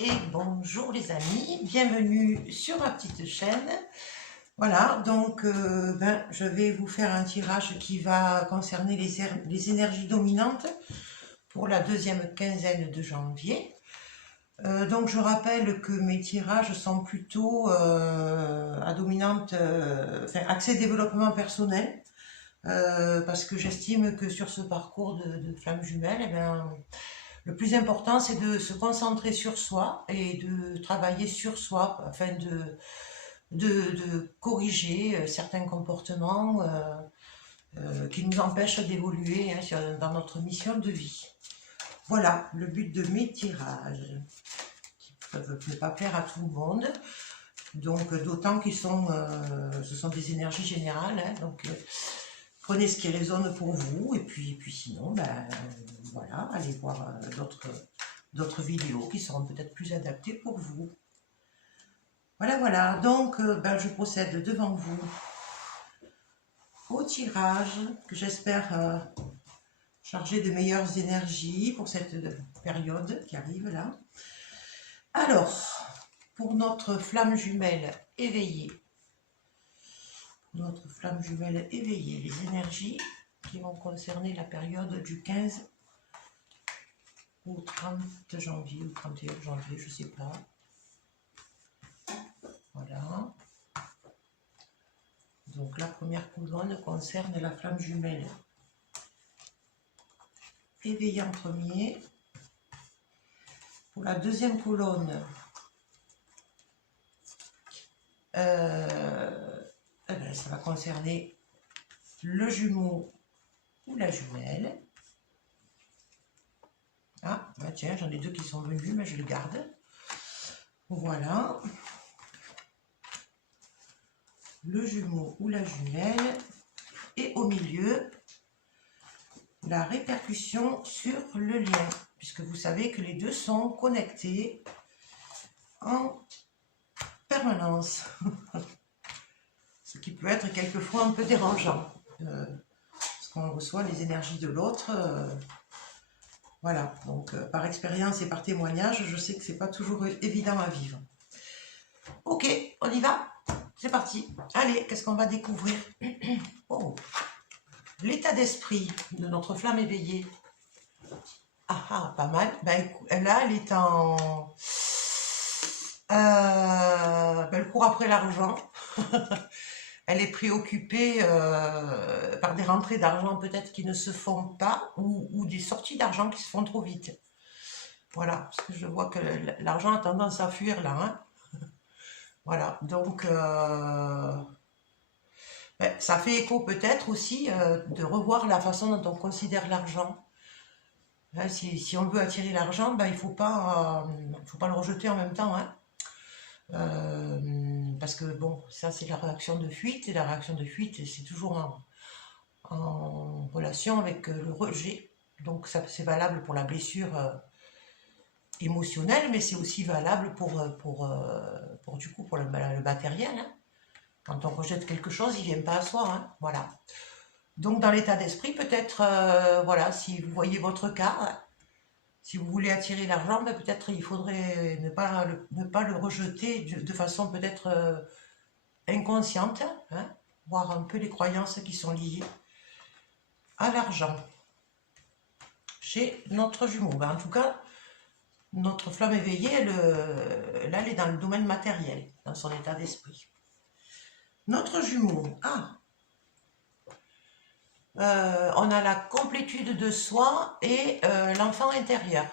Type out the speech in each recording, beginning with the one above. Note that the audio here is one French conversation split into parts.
et bonjour les amis, bienvenue sur ma petite chaîne. Voilà, donc je vais vous faire un tirage qui va concerner les énergies dominantes pour la deuxième quinzaine de janvier. Donc je rappelle que mes tirages sont plutôt à dominante, axés développement personnel, parce que j'estime que sur ce parcours de flamme jumelle, le plus important, c'est de se concentrer sur soi et de travailler sur soi afin de corriger certains comportements qui nous empêchent d'évoluer dans notre mission de vie. Voilà le but de mes tirages, qui peuvent ne pas plaire à tout le monde, donc d'autant qu'ils sont, ce sont des énergies générales, donc prenez ce qui résonne pour vous, et puis sinon, voilà, allez voir d'autres vidéos qui seront peut-être plus adaptées pour vous. Voilà, donc je procède devant vous au tirage, que j'espère charger de meilleures énergies pour cette période qui arrive là. Alors, pour notre flamme jumelle éveillée, les énergies qui vont concerner la période du 15 au 30 janvier ou 31 janvier, je ne sais pas. Voilà. Donc la première colonne concerne la flamme jumelle éveillée en premier. Pour la deuxième colonne, ça va concerner le jumeau ou la jumelle. Ah, tiens, j'en ai deux qui sont venus, mais je les garde. Voilà. Le jumeau ou la jumelle. Et au milieu, la répercussion sur le lien, puisque vous savez que les deux sont connectés en permanence. Ce qui peut être quelquefois un peu dérangeant, parce qu'on reçoit les énergies de l'autre. Voilà, donc par expérience et par témoignage, je sais que c'est pas toujours évident à vivre. Ok, on y va? C'est parti. Allez, qu'est-ce qu'on va découvrir? Oh, l'état d'esprit de notre flamme éveillée. Ah, pas mal. Là, elle est en... elle court après l'argent. Elle est préoccupée par des rentrées d'argent peut-être qui ne se font pas, ou des sorties d'argent qui se font trop vite. Voilà, parce que je vois que l'argent a tendance à fuir là. Hein. Voilà, donc ça fait écho peut-être aussi de revoir la façon dont on considère l'argent. Hein, si on veut attirer l'argent, il ne faut pas le rejeter en même temps. Hein. Parce que bon, ça c'est la réaction de fuite, et la réaction de fuite c'est toujours en relation avec le rejet. Donc ça c'est valable pour la blessure émotionnelle, mais c'est aussi valable pour le matériel. Hein. Quand on rejette quelque chose, il ne vient pas à soi. Hein. Voilà. Donc dans l'état d'esprit, peut-être, voilà, si vous voyez votre cas, si vous voulez attirer l'argent, peut-être il faudrait ne pas le rejeter de façon peut-être inconsciente, hein, voir un peu les croyances qui sont liées à l'argent chez notre jumeau. En tout cas, notre flamme éveillée, là, elle est dans le domaine matériel, dans son état d'esprit. Notre jumeau, on a la complétude de soi et l'enfant intérieur.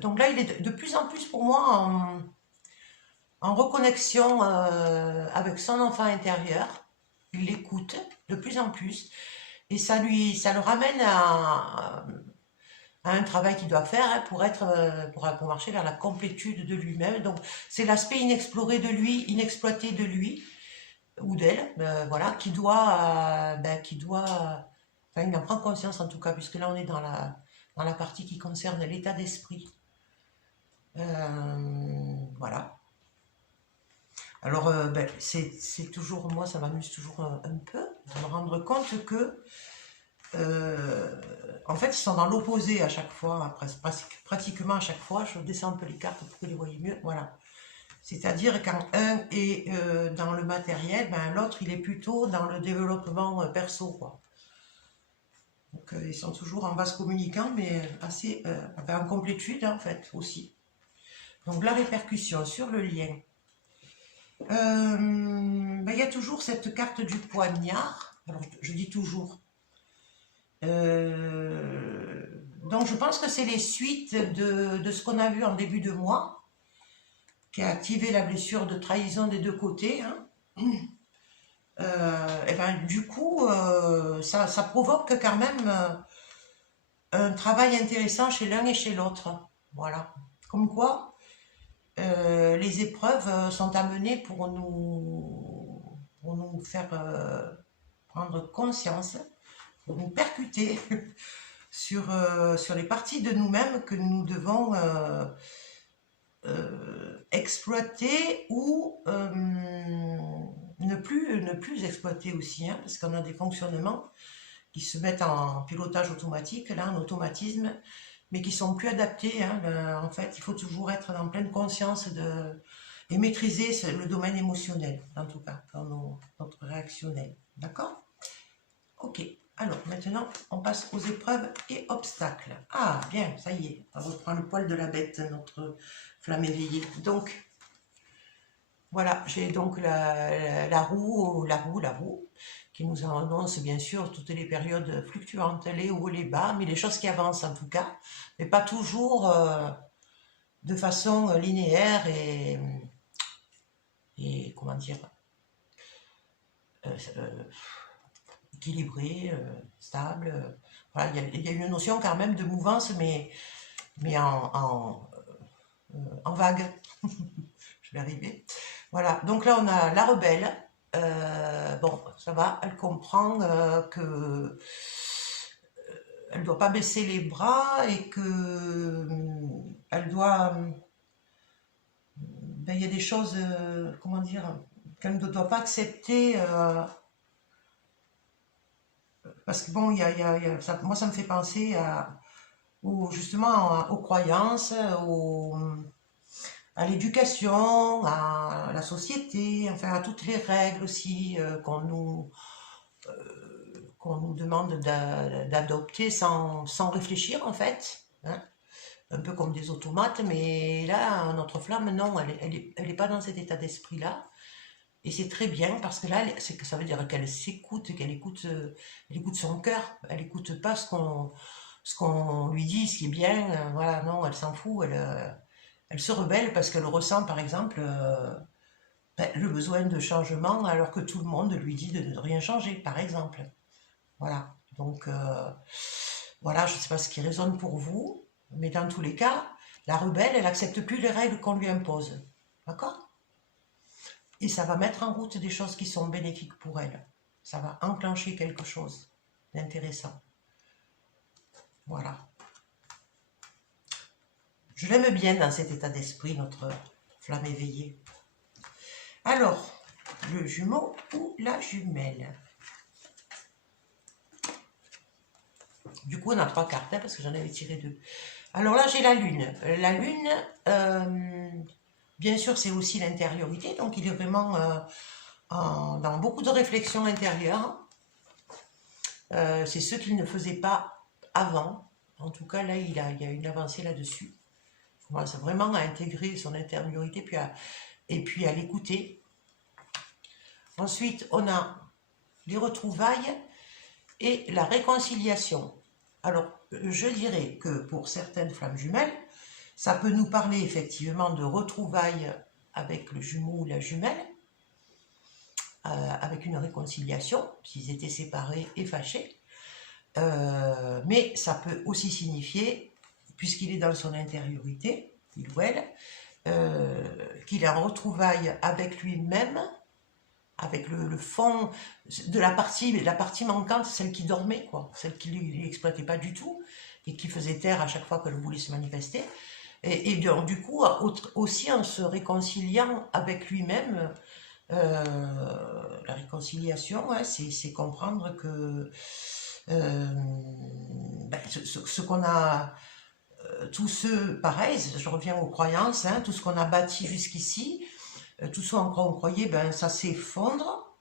Donc là, il est de plus en plus pour moi en reconnexion avec son enfant intérieur. Il l'écoute de plus en plus et ça le ramène à un travail qu'il doit faire hein, pour marcher vers la complétude de lui-même. Donc c'est l'aspect inexploré de lui, inexploité de lui ou d'elle, voilà, qui doit, il en prend conscience en tout cas, puisque là on est dans la partie qui concerne l'état d'esprit. Voilà. Alors, c'est toujours, moi ça m'amuse toujours un peu de me rendre compte que en fait, ils sont dans l'opposé à chaque fois, pratiquement à chaque fois. Je descends un peu les cartes pour que vous les voyez mieux. Voilà. C'est-à-dire quand un est dans le matériel, ben, l'autre il est plutôt dans le développement perso, quoi. Donc ils sont toujours en vase communicant, mais assez en complétude en fait aussi. Donc la répercussion sur le lien. Ben, y a toujours cette carte du poignard. Alors je dis toujours. Donc je pense que c'est les suites de ce qu'on a vu en début de mois, qui a activé la blessure de trahison des deux côtés. Hein. Et ben, du coup, ça provoque quand même un travail intéressant chez l'un et chez l'autre. Voilà. Comme quoi, les épreuves sont amenées pour nous faire prendre conscience, pour nous percuter sur les parties de nous-mêmes que nous devons exploiter ou ne plus exploiter aussi, hein, parce qu'on a des fonctionnements qui se mettent en pilotage automatique, là, en automatisme, mais qui sont plus adaptés. Hein. En fait, il faut toujours être en pleine conscience et maîtriser le domaine émotionnel, en tout cas, dans notre réactionnel. D'accord? Ok. Alors, maintenant, on passe aux épreuves et obstacles. Ah, bien, ça y est, on reprend le poil de la bête, notre flamme éveillée. Donc, voilà, j'ai donc la roue, qui nous annonce bien sûr toutes les périodes fluctuantes, les hauts, les bas, mais les choses qui avancent en tout cas, mais pas toujours de façon linéaire et comment dire, équilibrée, stable. Voilà, il y a une notion quand même de mouvance, mais en vague. Je vais arriver. Voilà, donc là on a la rebelle. Bon, ça va, elle comprend que elle doit pas baisser les bras et que elle doit... ben, il y a des choses, comment dire, qu'elle ne doit pas accepter parce que bon, moi ça me fait penser justement aux croyances, à l'éducation, à la société, enfin à toutes les règles aussi qu'on nous demande d'adopter sans réfléchir en fait, hein, un peu comme des automates, mais là, notre flamme, non, elle est pas dans cet état d'esprit-là, et c'est très bien, parce que là, ça veut dire qu'elle s'écoute, elle écoute son cœur, elle écoute pas ce qu'on lui dit, ce qui est bien, voilà, non, elle s'en fout, elle se rebelle parce qu'elle ressent, par exemple, le besoin de changement, alors que tout le monde lui dit de ne rien changer, par exemple. Voilà, donc voilà, je ne sais pas ce qui résonne pour vous, mais dans tous les cas, la rebelle, elle n'accepte plus les règles qu'on lui impose, d'accord? Et ça va mettre en route des choses qui sont bénéfiques pour elle. Ça va enclencher quelque chose d'intéressant. Voilà. Je l'aime bien dans cet état d'esprit, notre flamme éveillée. Alors, le jumeau ou la jumelle? Du coup, on a 3 cartes, hein, parce que j'en avais tiré 2. Alors là, j'ai la lune. La lune, bien sûr, c'est aussi l'intériorité, donc il est vraiment dans beaucoup de réflexions intérieures. C'est ce qu'il ne faisait pas avant. En tout cas, là, il y a une avancée là-dessus. Il commence vraiment à intégrer son intériorité et puis à l'écouter. Ensuite, on a les retrouvailles et la réconciliation. Alors, je dirais que pour certaines flammes jumelles, ça peut nous parler effectivement de retrouvailles avec le jumeau ou la jumelle, avec une réconciliation, s'ils étaient séparés et fâchés. Mais ça peut aussi signifier, puisqu'il est dans son intériorité, il ou elle, qu'il est en retrouvailles avec lui-même, avec le fond de la partie manquante, celle qui dormait, quoi, celle qui lui exploitait pas du tout, et qui faisait taire à chaque fois qu'elle voulait se manifester. Et donc, du coup, aussi en se réconciliant avec lui-même, la réconciliation, hein, c'est comprendre que Ben, ce qu'on a, tous ceux, pareil, je reviens aux croyances, hein, tout ce qu'on a bâti jusqu'ici, tout ce en quoi on croyait, ben, ça s'effondre.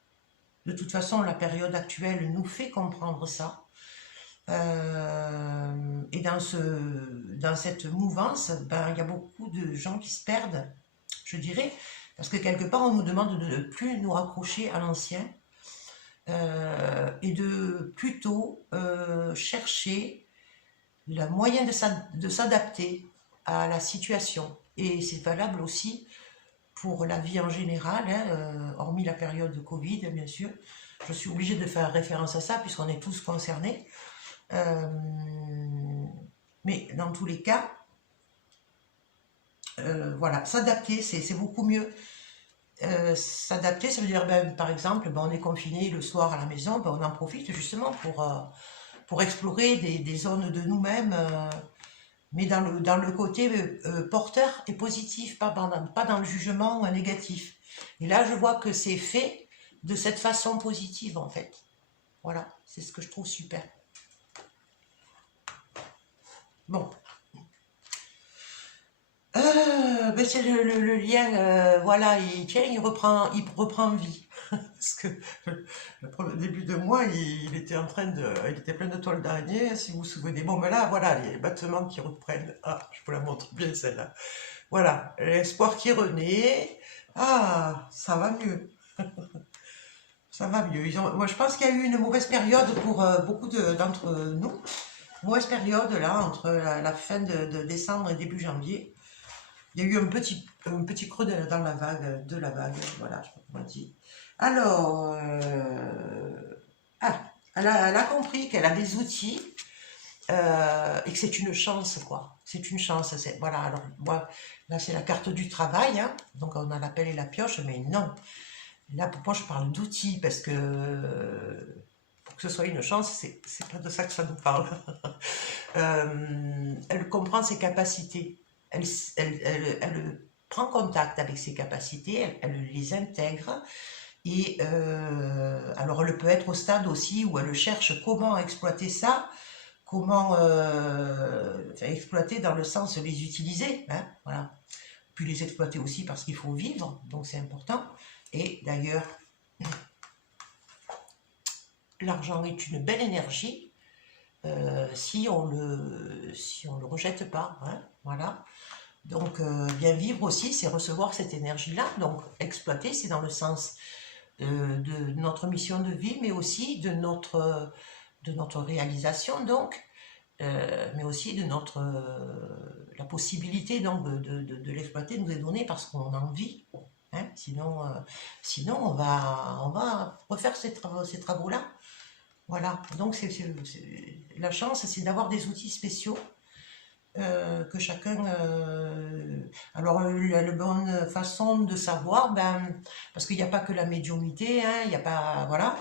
De toute façon, la période actuelle nous fait comprendre ça. Et dans cette mouvance, ben, il y a beaucoup de gens qui se perdent, je dirais, parce que quelque part, on nous demande de ne plus nous raccrocher à l'ancien et de plutôt chercher le moyen de s'adapter à la situation. Et c'est valable aussi pour la vie en général, hein, hormis la période de Covid, bien sûr. Je suis obligée de faire référence à ça, puisqu'on est tous concernés. Mais dans tous les cas, voilà, s'adapter, c'est beaucoup mieux. S'adapter, ça veut dire, ben, par exemple, ben, on est confiné le soir à la maison, ben, on en profite justement pour explorer des zones de nous-mêmes, mais dans le côté porteur et positif, pas dans le jugement négatif. Et là, je vois que c'est fait de cette façon positive, en fait. Voilà, c'est ce que je trouve super. Bon. Ben c'est le lien, voilà, il reprend vie. Parce que le début de mois, il était il était plein de toiles d'araignée, si vous vous souvenez. Bon, mais là, voilà, les battements qui reprennent. Ah, je vous la montre bien celle-là. Voilà, l'espoir qui renaît. Ah, ça va mieux. Ça va mieux. Moi, je pense qu'il y a eu une mauvaise période pour beaucoup d'entre nous. Mauvaise période, là, entre la fin de décembre et début janvier. Il y a eu un petit creux dans la vague, voilà, je sais pas comment dire. Alors, elle a compris qu'elle a des outils et que c'est une chance, quoi. C'est une chance. Voilà, alors, moi, là, c'est la carte du travail, hein, donc on a la pelle et la pioche, mais non. Là, pour moi, je parle d'outils, parce que pour que ce soit une chance, c'est pas de ça que ça nous parle. Elle comprend ses capacités. Elle prend contact avec ses capacités, elle les intègre, et alors elle peut être au stade aussi où elle cherche comment exploiter ça, comment exploiter dans le sens de les utiliser, hein, voilà. Puis les exploiter aussi parce qu'il faut vivre, donc c'est important. Et d'ailleurs, l'argent est une belle énergie si on le rejette pas, hein, voilà. Donc, bien vivre aussi, c'est recevoir cette énergie-là. Donc, exploiter, c'est dans le sens de notre mission de vie, mais aussi de notre réalisation, donc, mais aussi de la possibilité donc, de l'exploiter nous est donnée parce qu'on en vit. Hein, sinon, on va refaire ces travaux-là. Voilà. Donc, la chance, c'est d'avoir des outils spéciaux. Que chacun... alors, la bonne façon de savoir, ben, parce qu'il n'y a pas que la médiumnité, hein, il n'y a pas... Voilà.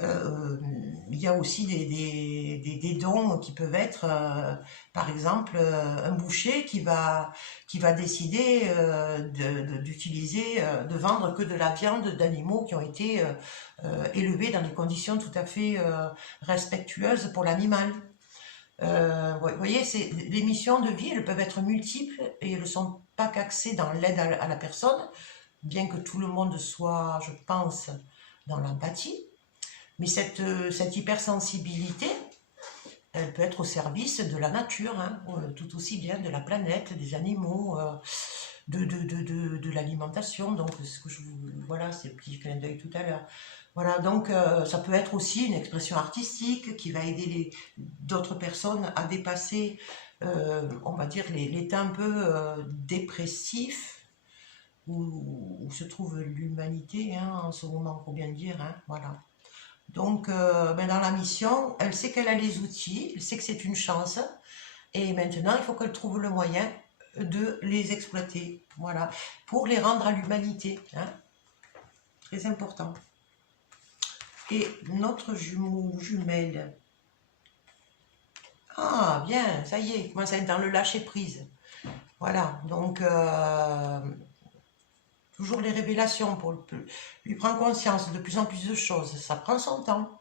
Il y a aussi des dons qui peuvent être, par exemple, un boucher qui va décider d'utiliser, de vendre que de la viande d'animaux qui ont été élevés dans des conditions tout à fait respectueuses pour l'animal. Vous voyez, les missions de vie, elles peuvent être multiples et elles ne sont pas qu'axées dans l'aide à la personne, bien que tout le monde soit, je pense, dans l'empathie. Mais cette hypersensibilité, elle peut être au service de la nature, hein, tout aussi bien de la planète, des animaux, de l'alimentation. Donc, voilà, c'est le petit clin d'œil tout à l'heure. Voilà, donc ça peut être aussi une expression artistique qui va aider d'autres personnes à dépasser, on va dire, l'état un peu dépressif où se trouve l'humanité, hein, en ce moment, pour bien dire, hein, voilà. Donc, ben dans la mission, elle sait qu'elle a les outils, elle sait que c'est une chance, et maintenant, il faut qu'elle trouve le moyen de les exploiter, voilà, pour les rendre à l'humanité, hein. Très important. Et notre jumeau ou jumelle. Ah, bien, ça y est, il commence à être dans le lâcher-prise. Voilà, donc, toujours les révélations pour lui prendre conscience de plus en plus de choses. Ça prend son temps.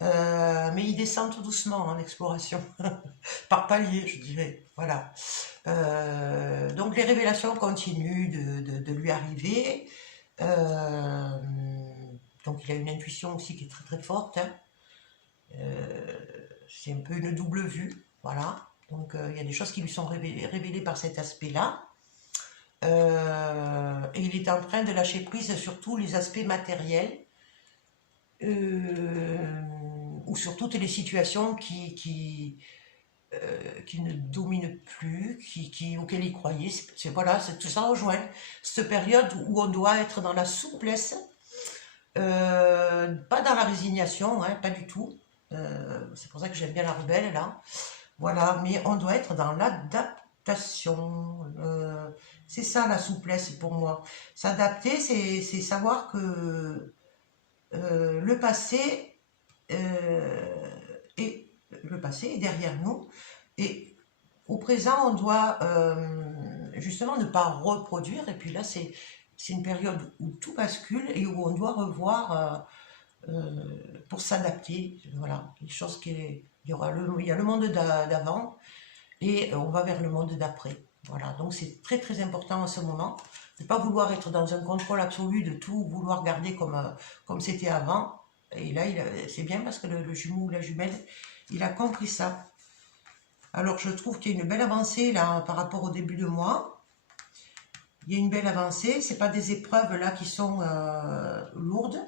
mais il descend tout doucement en exploration, par palier, je dirais. Voilà. Donc les révélations continuent de lui arriver. Donc il a une intuition aussi qui est très très forte. Hein. C'est un peu une double vue. Voilà. Donc il y a des choses qui lui sont révélées par cet aspect-là. Et il est en train de lâcher prise sur tous les aspects matériels ou sur toutes les situations qui ne dominent plus, auxquelles il croyait. Voilà, tout ça rejoint cette période où on doit être dans la souplesse, pas dans la résignation, hein, pas du tout. C'est pour ça que j'aime bien la rebelle là. Voilà, mais on doit être dans l'adaptation. C'est ça la souplesse pour moi. S'adapter, c'est savoir que le passé le passé est derrière nous et au présent on doit justement ne pas reproduire. Et puis là c'est une période où tout bascule et où on doit revoir pour s'adapter. Voilà, les choses il y a le monde d'avant et on va vers le monde d'après. Voilà, donc c'est très très important en ce moment de ne pas vouloir être dans un contrôle absolu, de tout vouloir garder comme c'était avant. Et là, c'est bien parce que le jumeau ou la jumelle, il a compris ça. Alors, je trouve qu'il y a une belle avancée là par rapport au début de mois. Il y a une belle avancée. C'est pas des épreuves là qui sont lourdes.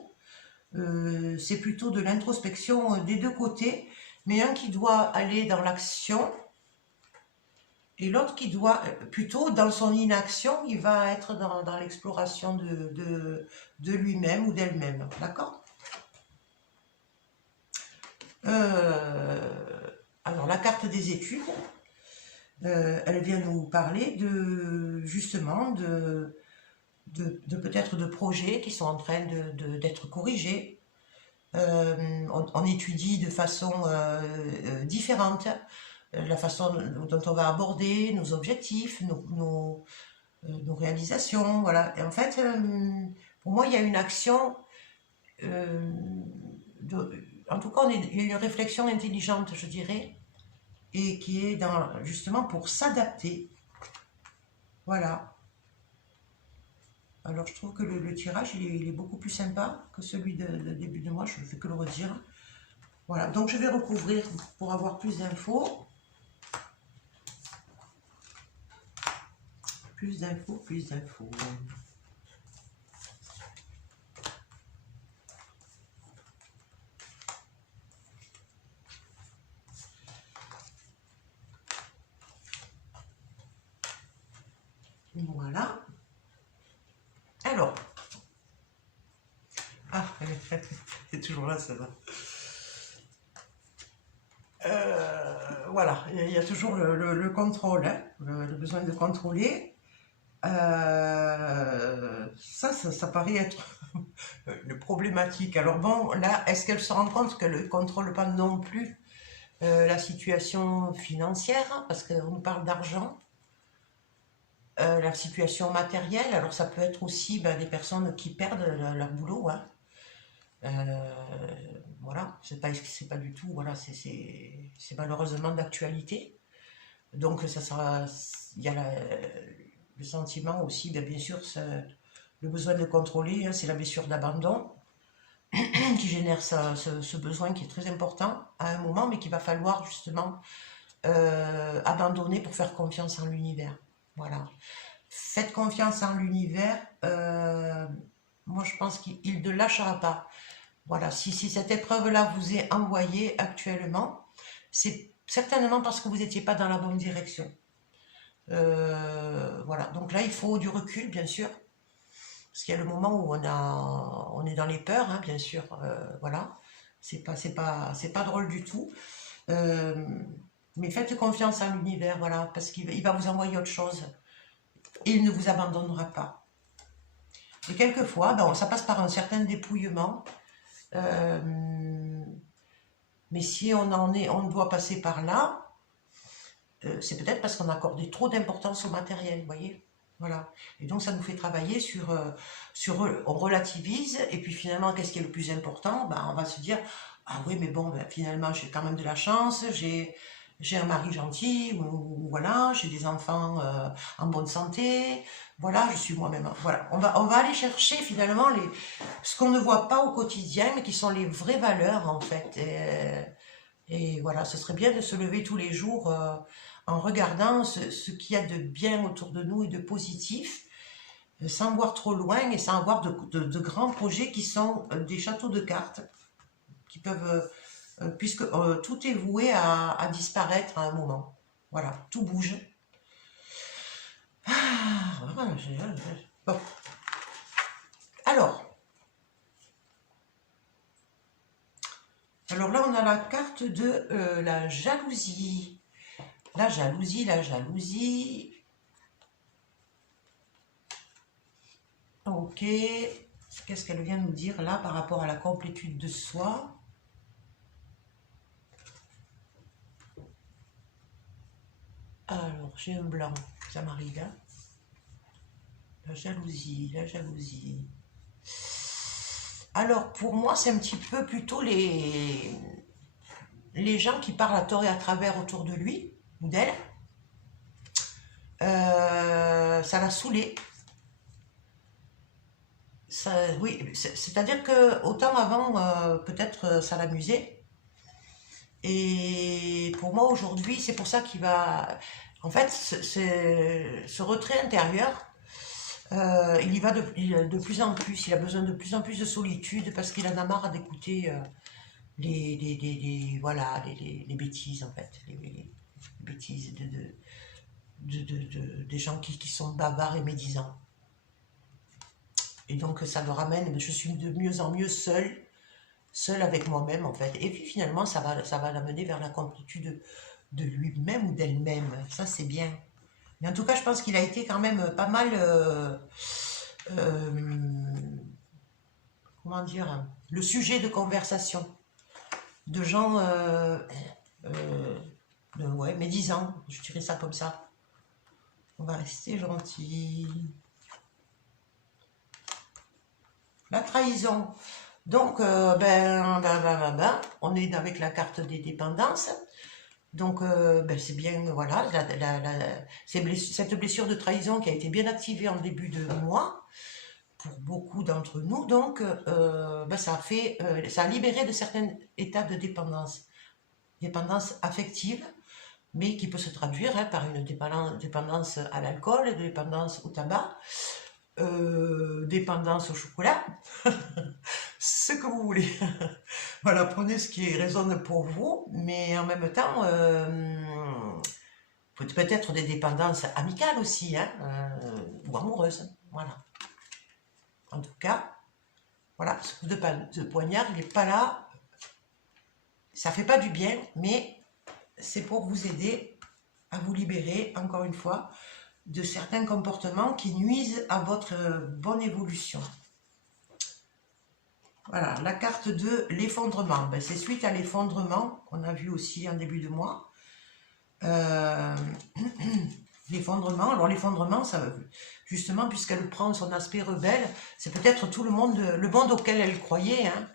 C'est plutôt de l'introspection des deux côtés, mais un qui doit aller dans l'action et l'autre qui doit, plutôt dans son inaction, il va être dans l'exploration de lui-même ou d'elle-même. D'accord? Alors, la carte des études, elle vient nous parler justement de peut-être de projets qui sont en train d'être corrigés. On étudie de façon différente la façon dont on va aborder nos objectifs, nos réalisations, voilà. Et en fait, pour moi, il y a une action, en tout cas, il y a une réflexion intelligente, je dirais, et qui est justement pour s'adapter. Voilà. Alors, je trouve que le tirage, il est beaucoup plus sympa que celui de début de mois, je ne fais que le redire. Voilà, donc je vais recouvrir pour avoir plus d'infos. Plus d'infos, plus d'infos. Voilà. Alors. Ah, c'est toujours là, ça va. Voilà, il y a toujours le contrôle, hein, le besoin de contrôler. Ça paraît être une problématique. Alors bon, là, est-ce qu'elle se rend compte qu'elle ne contrôle pas non plus la situation financière, parce qu'on nous parle d'argent, la situation matérielle, alors ça peut être aussi des personnes qui perdent leur boulot, hein. Voilà, c'est pas du tout, voilà, c'est malheureusement d'actualité. Donc ça sera, il y a le sentiment aussi, bien sûr, le besoin de contrôler, hein, c'est la blessure d'abandon qui génère ce besoin qui est très important à un moment, mais qu'il va falloir justement abandonner pour faire confiance en l'univers. Voilà. Faites confiance en l'univers. Moi, je pense qu'il ne lâchera pas. Voilà. Si cette épreuve-là vous est envoyée actuellement, c'est certainement parce que vous n'étiez pas dans la bonne direction. Voilà. Donc là, il faut du recul, bien sûr. Parce qu'il y a le moment où on est dans les peurs, hein, bien sûr. Voilà. C'est pas drôle du tout. Mais faites confiance à l'univers, voilà, parce qu'il va vous envoyer autre chose. Et il ne vous abandonnera pas. Et quelquefois, ça passe par un certain dépouillement. Mais si on doit passer par là, c'est peut-être parce qu'on a accordé trop d'importance au matériel, vous voyez. Voilà. Et donc, ça nous fait travailler on relativise, et puis finalement, qu'est-ce qui est le plus important? Ben, on va se dire, ah oui, mais bon, ben, finalement, j'ai quand même de la chance, j'ai un mari gentil, ou voilà, j'ai des enfants en bonne santé, voilà, je suis moi-même. Voilà, on va aller chercher finalement ce qu'on ne voit pas au quotidien, mais qui sont les vraies valeurs, en fait. Et voilà, ce serait bien de se lever tous les jours en regardant ce qu'il y a de bien autour de nous et de positif, sans voir trop loin et sans avoir de grands projets qui sont des châteaux de cartes, qui peuvent, puisque tout est voué à disparaître à un moment. Voilà, tout bouge. Ah, voilà, bon. Alors là, on a la carte de la jalousie. La jalousie, la jalousie. Ok. Qu'est-ce qu'elle vient nous dire là par rapport à la complétude de soi? Alors, j'ai un blanc, ça m'arrive. Hein, la jalousie, la jalousie. Alors, pour moi, c'est un petit peu plutôt les gens qui parlent à tort et à travers autour de lui, ou d'elle. Ça l'a saoulé. Oui, c'est-à-dire que autant avant, peut-être ça l'amusait. Et pour moi aujourd'hui, c'est pour ça qu'il va... En fait, ce retrait intérieur, il y va de plus en plus. Il a besoin de plus en plus de solitude parce qu'il en a marre d'écouter voilà, les bêtises, en fait. Les bêtises des gens qui sont bavards et médisants. Et donc ça le ramène, je suis de mieux en mieux seule avec moi-même, en fait. Et puis finalement, ça va l'amener vers la complétude de lui-même ou d'elle-même. Ça, c'est bien. Mais en tout cas, je pense qu'il a été quand même pas mal... comment dire? Le sujet de conversation. De gens... ouais, médisants, je dirais ça comme ça. On va rester gentil. La trahison. Donc, on est avec la carte des dépendances. Donc, c'est bien, voilà, cette blessure de trahison qui a été bien activée en début de mois, pour beaucoup d'entre nous, donc, ça a libéré de certains états de dépendance affective, mais qui peut se traduire par une dépendance à l'alcool, dépendance au tabac, dépendance au chocolat, ce que vous voulez. Voilà, prenez ce qui résonne pour vous, mais en même temps, peut-être des dépendances amicales aussi, hein, ou amoureuses. Voilà. En tout cas, voilà, ce coup de poignard, il n'est pas là. Ça fait pas du bien, mais c'est pour vous aider à vous libérer, encore une fois, de certains comportements qui nuisent à votre bonne évolution. Voilà, la carte de l'effondrement. C'est suite à l'effondrement qu'on a vu aussi en début de mois. L'effondrement, alors l'effondrement, justement, puisqu'elle prend son aspect rebelle, c'est peut-être tout le monde auquel elle croyait, hein,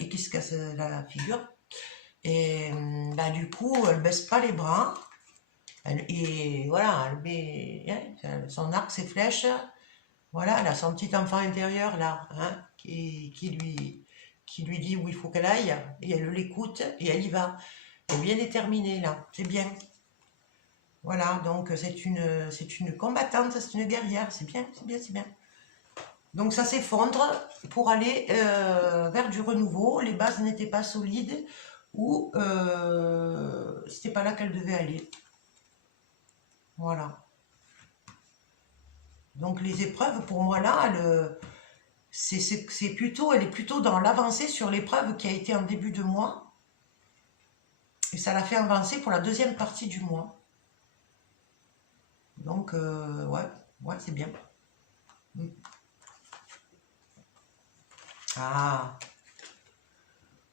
et qui se casse la figure. Et du coup, elle baisse pas les bras. Et voilà, elle met son arc, ses flèches. Voilà, elle a son petit enfant intérieur là, hein, qui lui dit où il faut qu'elle aille, et elle l'écoute, et elle y va. Elle est bien déterminée là, c'est bien. Voilà, donc c'est une combattante, c'est une guerrière, c'est bien, c'est bien, c'est bien. Donc ça s'effondre pour aller vers du renouveau, les bases n'étaient pas solides, ou c'était pas là qu'elle devait aller. Voilà. Donc les épreuves, pour moi là, elle est plutôt dans l'avancée sur l'épreuve qui a été en début de mois. Et ça l'a fait avancer pour la deuxième partie du mois. Donc, ouais, c'est bien. Ah,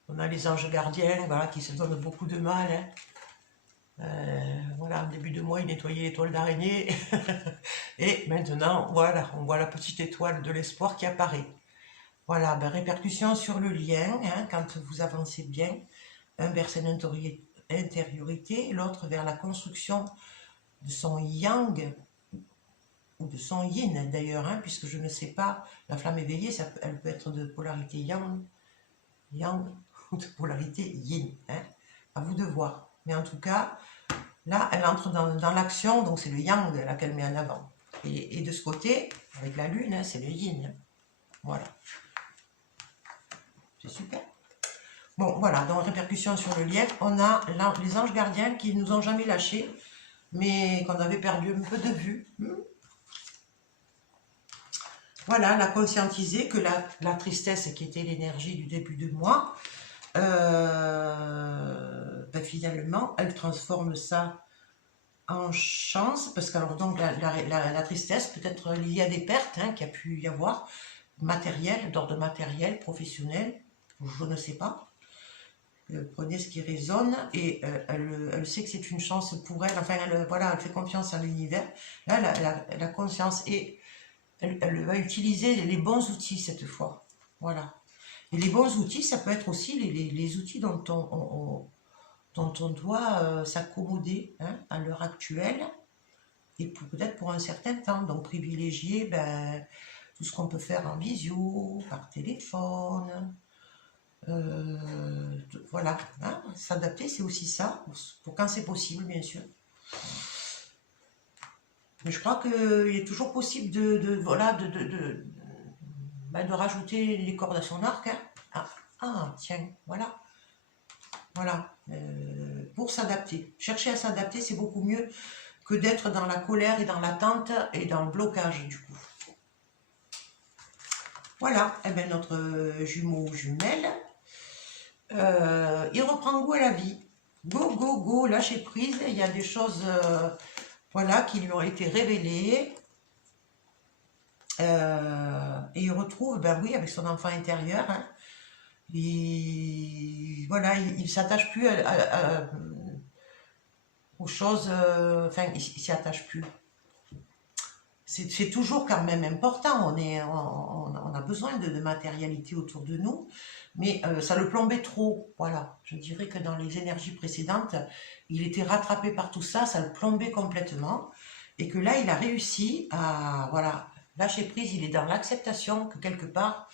on a les anges gardiens, voilà, qui se donnent beaucoup de mal. Hein. Voilà, en début de mois, ils nettoyaient les toiles d'araignée. Et maintenant, voilà, on voit la petite étoile de l'espoir qui apparaît. Voilà, ben, répercussion sur le lien, hein, quand vous avancez bien, un vers son intériorité, l'autre vers la construction de son yang, ou de son yin d'ailleurs, hein, puisque je ne sais pas, la flamme éveillée, elle peut être de polarité yang, ou de polarité yin, hein, à vous de voir. Mais en tout cas, là, elle entre dans l'action, donc c'est le yang là qu'elle met en avant. Et de ce côté, avec la lune, hein, c'est le yin. Hein. Voilà. C'est super. Bon, voilà, donc répercussion sur le lien, on a là, les anges gardiens qui nous ont jamais lâchés, mais qu'on avait perdu un peu de vue. Voilà, la conscientiser que la tristesse qui était l'énergie du début de mois, ben finalement, elle transforme ça en chance, parce que alors donc la tristesse peut être liée à des pertes, hein, qu'il y a pu y avoir, matériel, d'ordre matériel, professionnel, je ne sais pas. Prenez ce qui résonne et elle sait que c'est une chance pour elle, enfin voilà, elle fait confiance à l'univers. Là, la conscience et elle va utiliser les bons outils cette fois. Voilà. Et les bons outils, ça peut être aussi les outils dont on doit s'accommoder, hein, à l'heure actuelle et peut-être pour un certain temps. Donc privilégier ben, tout ce qu'on peut faire en visio, par téléphone. Voilà, hein, s'adapter, c'est aussi ça, pour quand c'est possible, bien sûr. Mais je crois qu'il est toujours possible de rajouter les cordes à son arc. Hein. Tiens, voilà. Voilà. Pour s'adapter. Chercher à s'adapter, c'est beaucoup mieux que d'être dans la colère et dans l'attente et dans le blocage, du coup. Voilà, eh bien, notre jumeau ou jumelle, il reprend goût à la vie. Go, go, go, lâcher prise. Il y a des choses voilà, qui lui ont été révélées. Et il retrouve, ben oui, avec son enfant intérieur, hein, voilà, il s'attache plus aux choses, enfin, il s'y attache plus. C'est toujours quand même important, on a besoin de matérialité autour de nous, mais ça le plombait trop, voilà. Je dirais que dans les énergies précédentes, il était rattrapé par tout ça, ça le plombait complètement, et que là, il a réussi à, voilà, lâcher prise, il est dans l'acceptation que quelque part,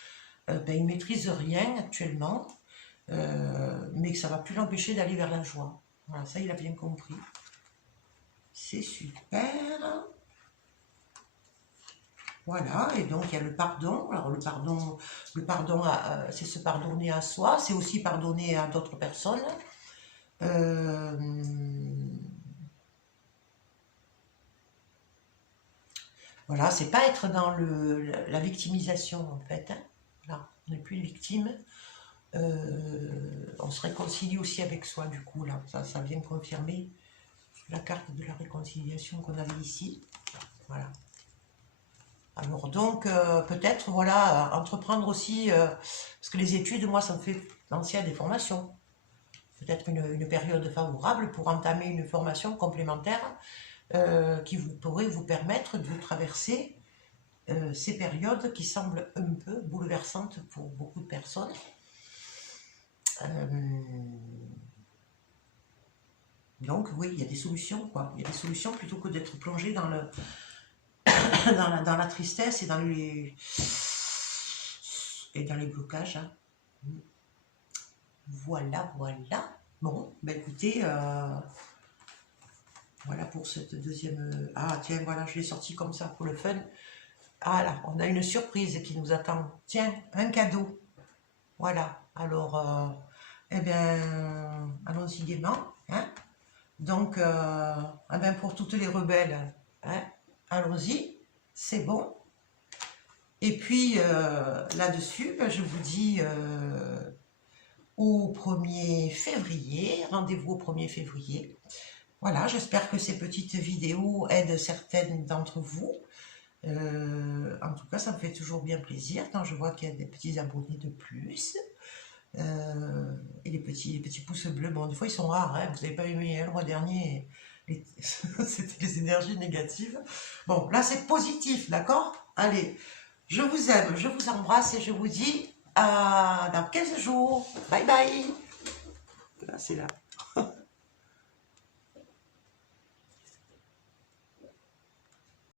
ben, il ne maîtrise rien actuellement, mais que ça ne va plus l'empêcher d'aller vers la joie. Voilà, ça, il a bien compris. C'est super. Voilà, et donc il y a le pardon. Alors le pardon c'est se pardonner à soi, c'est aussi pardonner à d'autres personnes. Voilà, c'est pas être dans la victimisation en fait. Hein. Là, on n'est plus victime. On se réconcilie aussi avec soi du coup là. Ça vient confirmer la carte de la réconciliation qu'on avait ici. Voilà. Alors donc, peut-être, voilà, entreprendre aussi, parce que les études, moi, ça me fait penser à des formations. Peut-être une période favorable pour entamer une formation complémentaire qui pourrait vous permettre de traverser ces périodes qui semblent un peu bouleversantes pour beaucoup de personnes. Donc, oui, il y a des solutions, quoi. Il y a des solutions plutôt que d'être plongé dans le... dans la tristesse et dans les blocages. Hein. Voilà, voilà. Bon, ben écoutez, voilà pour cette deuxième... Ah, tiens, voilà, je l'ai sorti comme ça pour le fun. Ah là, on a une surprise qui nous attend. Tiens, un cadeau. Voilà, alors, eh bien, allons-y gaiement. Hein. Donc, eh bien, pour toutes les rebelles, hein, allons-y. C'est bon. Et puis, là-dessus, ben, je vous dis au 1er février. Rendez-vous au 1er février. Voilà, j'espère que ces petites vidéos aident certaines d'entre vous. En tout cas, ça me fait toujours bien plaisir quand je vois qu'il y a des petits abonnés de plus. Et les petits pouces bleus, bon, des fois, ils sont rares. Hein, vous n'avez pas aimé le mois dernier. C'était les énergies négatives. Bon, là, c'est positif, d'accord? Allez, je vous aime, je vous embrasse et je vous dis à dans 15 jours. Bye bye. Là, c'est là.